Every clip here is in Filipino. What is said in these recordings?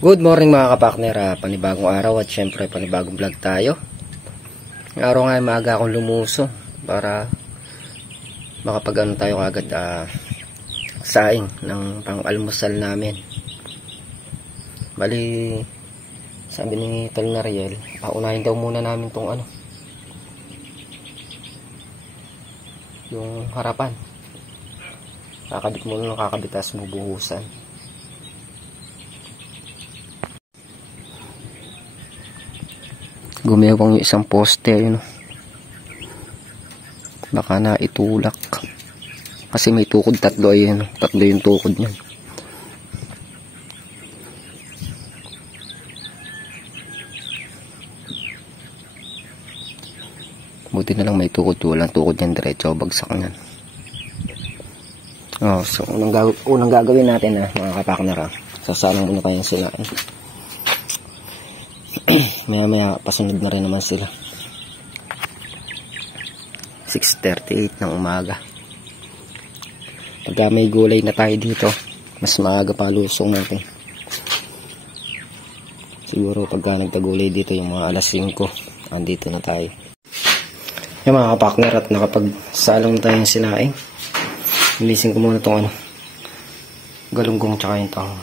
Good morning mga kapakner, panibagong araw at syempre panibagong vlog tayo. Ngayong araw nga maaga akong lumuso para makapag-ano tayo agad saing ng pang-almusal namin. Bali, sabi ni Tol Nariel, unahin daw muna namin tong yung harapan. Kakabit muna ng kakabit as bubuhusan. Gumewang yung isang poste, ayun. Baka na itulak. Kasi may tukod tatlo, ayun. Tatlo yung tukod niyan. Buti na lang may tukod. Walang tukod yan, diretso bagsak niyan. So unang gagawin natin mga kapakner, sasalang muna kayong silain. Maya pasunod na rin naman sila. 6:38 ng umaga. Pagka may gulay na tayo dito, mas maaga pa lusong natin. Siguro pagka nagtagulay dito yung mga alas 5, andito na tayo. Yung mga kapakner, at nakapagsalang tayo yung sinaing. Ilisin ko muna itong galunggong tsaka yung tahong.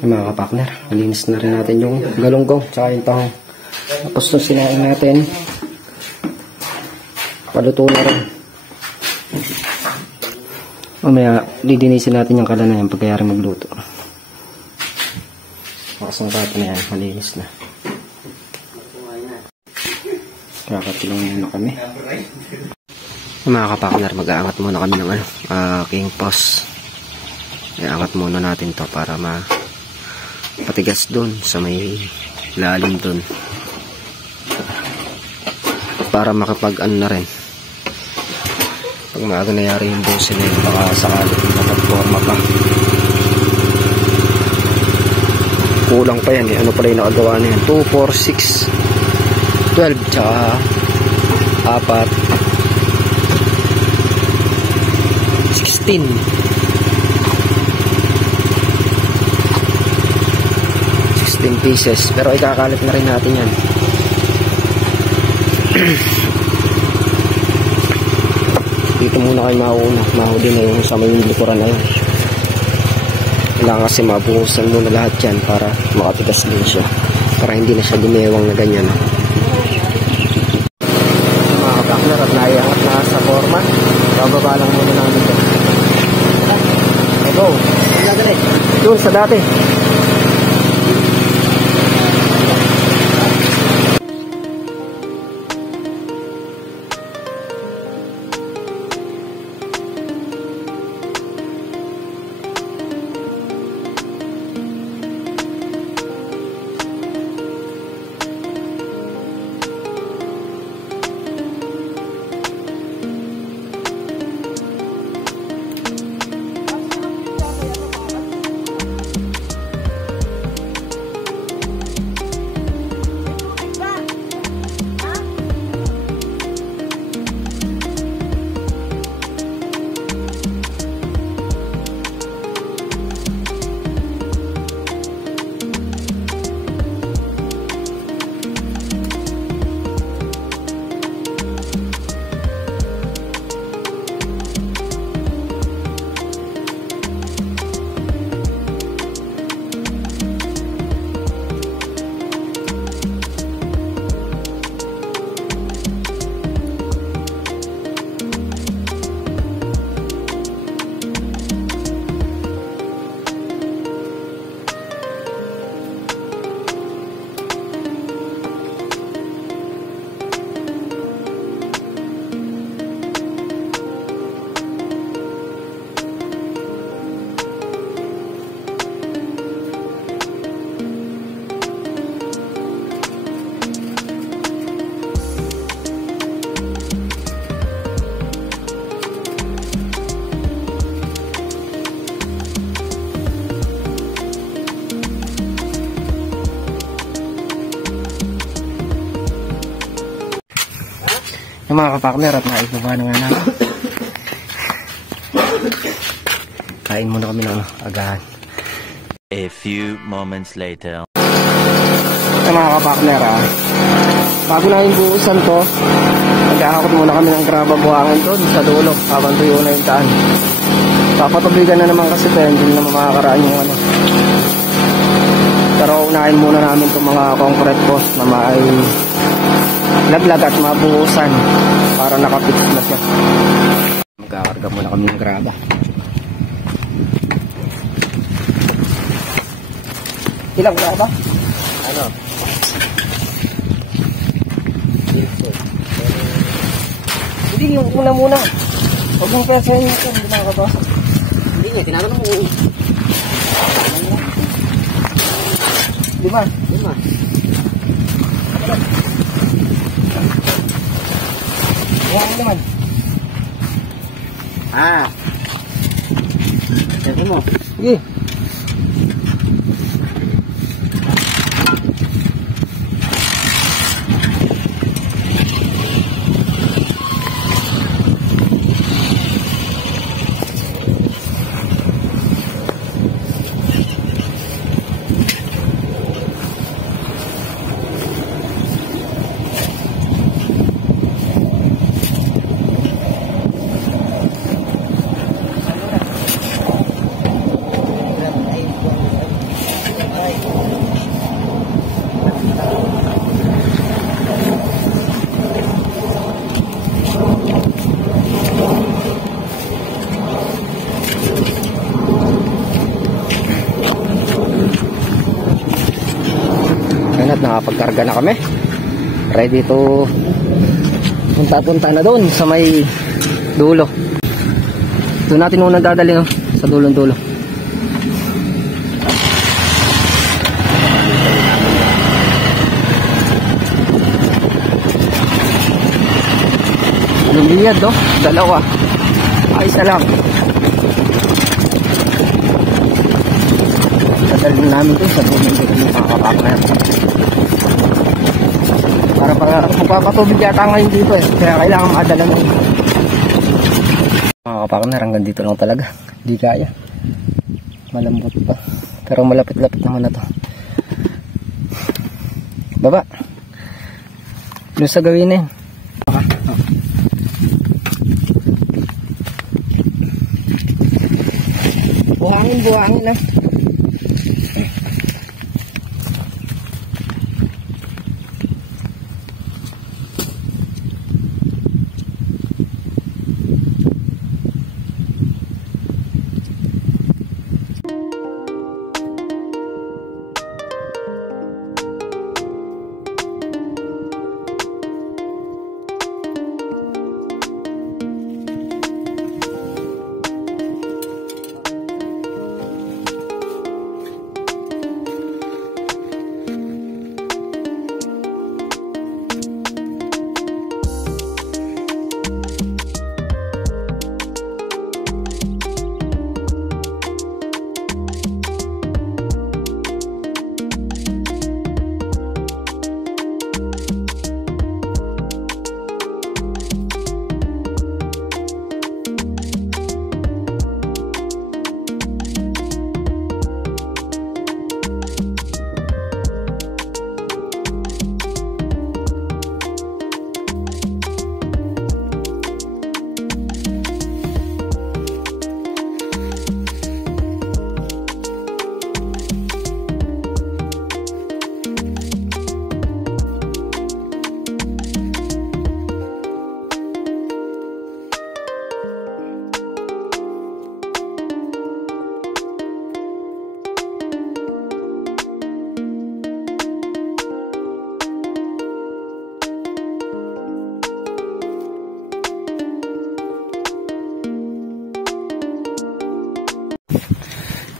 Mga kapakner, malinis na rin natin yung galunggong tsaka yung tahong. Tapos nung sinain natin, paluto na rin. Mamaya didinisin natin yung kala na yan pagkayari magluto. Makasangkat na yan, malinis na. Kakatilong muna kami. Mga kapakner, mag-aangat muna kami ng king post. I-aangat muna natin to para patigas doon sa may lalim doon, para makapag-ano na rin pag maaga nangyari yung bose na yun, baka sakali nakapag-forma pa. Kulang pa yan ano pala yung nakagawa na yan, 2, 4, 6, 12 tsaka 4, 16 pieces, pero ikakalit na rin natin yan. Dito muna kayo mahuli na yung sa may likuran na yun. Kailangan kasi mabuhusan muna lahat yan para makatigas din siya, para hindi na siya gumewang na ganyan. Mga kapakner, at naiangat na sa forma. ibaba lang muna namin ito. Okay, go. Yun, sa dati. Yung mga kapakner at naibaba na nga natin. Kain muna kami ng agahan. A few moments later. Yung mga kapakner bago namin buusan to, mag-aakot muna kami ng graba buhangin doon sa dulo habang tuyo na yung taan. Papatubigan na naman kasi ito, hindi na makakaraan yung ano. Pero unahin muna namin itong mga concrete post na may laglag at mabuhusan para nakapix na siya. Magkakarga muna kami ng graba. Ilang graba? Ano? Hindi, yung una muna. Huwag mong pesa yun ito, hindi nakakabasa. Hindi niya, tinatanong mo. 5. 5. Yan naman. Sige mo. Sige. Nakapagkarga na kami, ready to punta na doon sa may dulo. Doon natin muna dadali sa dulong-dulo. Lumiyad dalawa, isa lang. Dadalhin namin doon sa dulong-dulo ng kakapakner. Para magpapatubig yata ngayon dito kaya kailangan makadala ng mga kapakner. Hanggang dito lang talaga, di kaya, malambot pa, pero malapit-lapit naman na to. Baba yung sa gawin na yun. Buhangin na.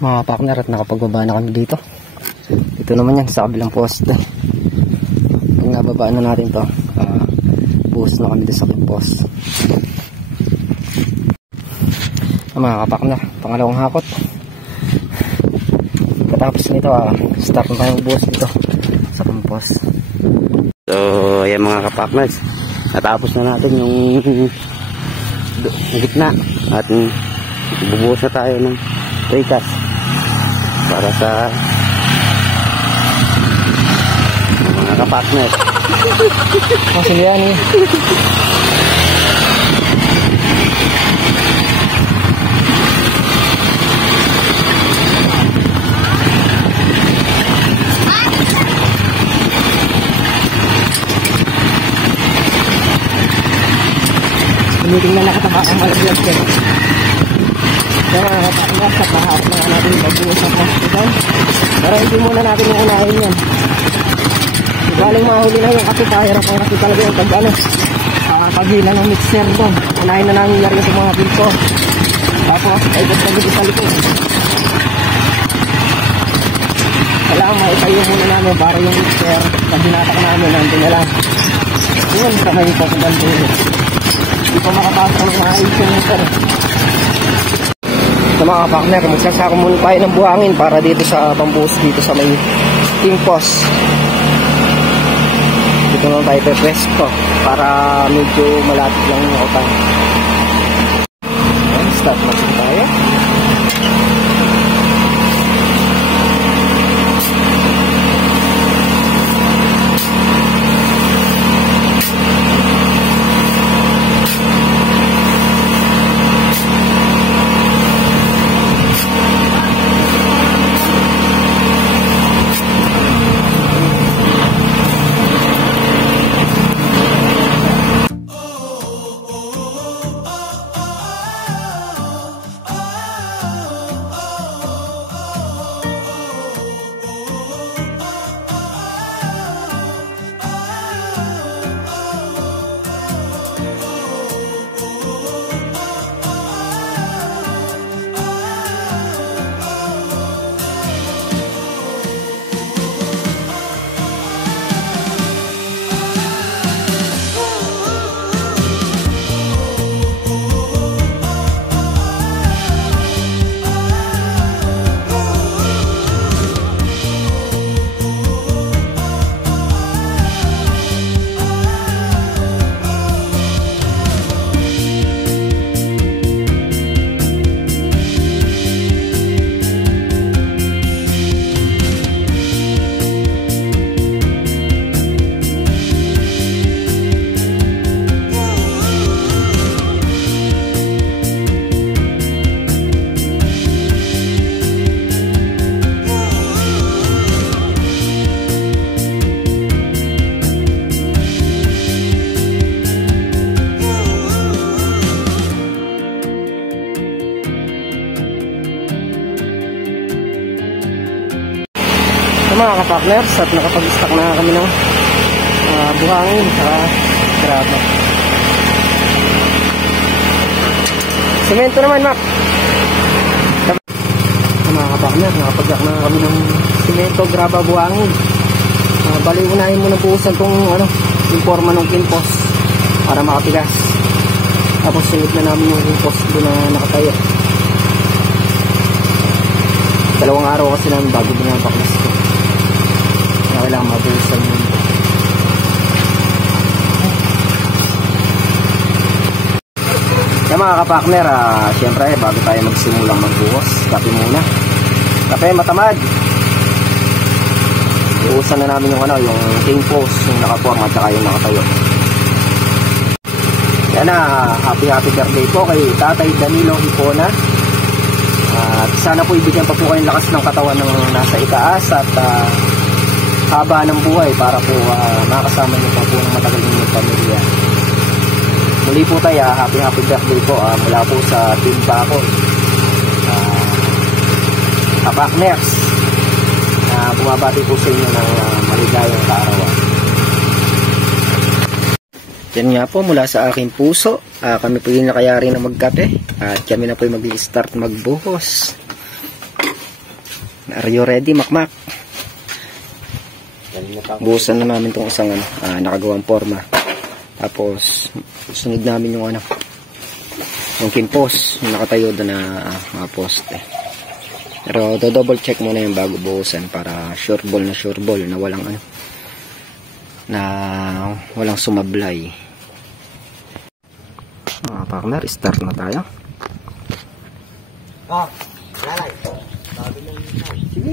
Mga partner, at nakapagbaba na kami dito. Dito naman yan sa kabilang poste. Pag nababaan na natin to, buhos na kami dito sa aking post. Mga partner, pangalawang hakot. Katapos nito, start na tayong buhos dito sa aking post. So ayan mga kapakners, natapos na natin yung gitna at bubuhos na tayo ng precast para sa mga kapakners. Kasi yan eh. Tingnan na kataba ang malagyan ko. Kaya mga kapakners, sa lahat na natin magbuhos sa hospital. Pero hindi muna natin yung unahin yan. Galing mahuli na yung kasi pahirap ang kasi talaga yung paghila ng mixer doon. Unahin na namin lari sa mga pinto. Tapos ay gagawin sa likod. Kailangan maitayo muna namin para yung mixer na dinatak namin nandun na lang. Yun sa may pagkagal doon. Hindi pa makapasok ng mga mixer. Sa mga partner, magsasako muna tayo ng buhangin para dito sa pambuhos dito sa may steam post. Dito lang tayo pe-presto para medyo malapit lang yung utang. Start na tayo. Mga ka-partners, at nakapag-stock na kami ng buhangin sa graba. Semento naman, Mac. Mga ka-partners, nakapag-stock na kami ng semento, graba, buhangin. Bali, unahin muna buhusan itong yung forma ng pinpos para makapigas. Tapos sunod na namin yung pinpos doon na nakatayo. 2 araw kasi namin bago doon na paklas ko. Kailangan mabuhusan yun. Kaya mga kapakner, siyempre bago tayo magsimulang magbuhos, kape muna. Kape matamad. Iusan na namin yung king post, yung nakaforma at saka yung nakatayo. Yan na, happy birthday po kay Tatay Danilo Hipona. At sana po ibigyan pa po kayong lakas ng katawan ng nasa itaas at haba ng buhay para po makasama niyo pa po ng matagal ninyong pamilya. Muli po tayo, happy birthday po mula po sa Team Bako. Kapakners, bumabati po sa inyo ng maligayang kaarawan. Yan nga po, mula sa aking puso, kami po yung nakayari na magkape at kami na po yung mag-i-start magbuhos. Are you ready, Makmak? Buhusan na namin itong isang nakagawang forma. Tapos sunod namin yung yung kimpos, yung nakatayo doon na mga poste. Pero double check muna yung bago buhusan para sure ball na walang sumablay. Mga partner, start na tayo. Lalay. Sige.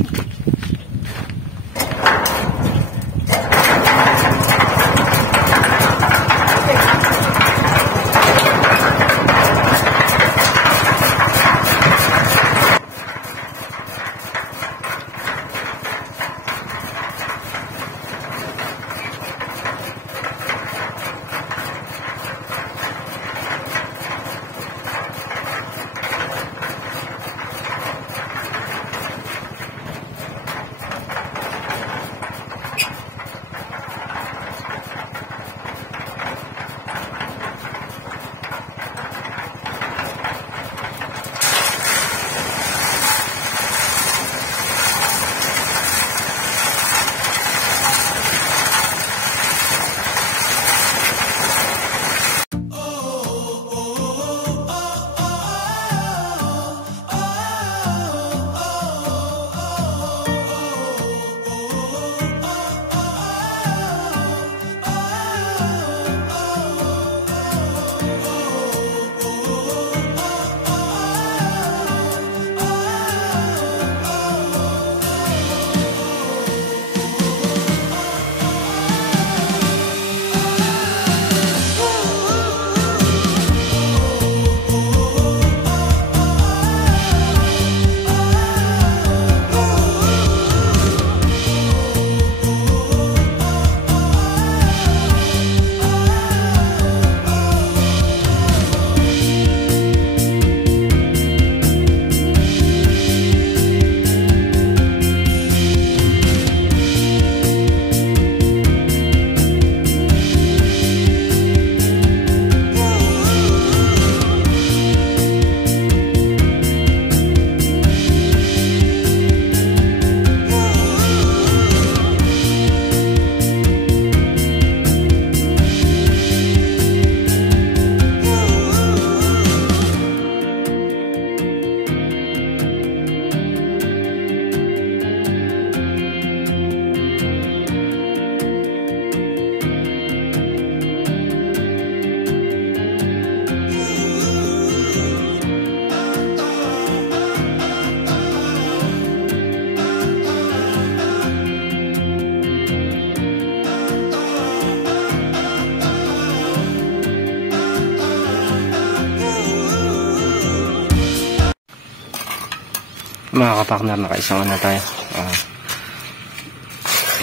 Mga kapakner, nakaisang na tayo.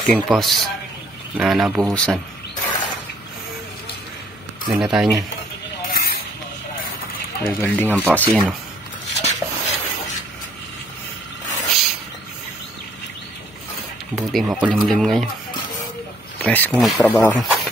King post na nabuhusan. Doon na tayo niyan. Rebuildingan pa kasi yun. Buti makulimlim ngayon. Press ko magtrabaho.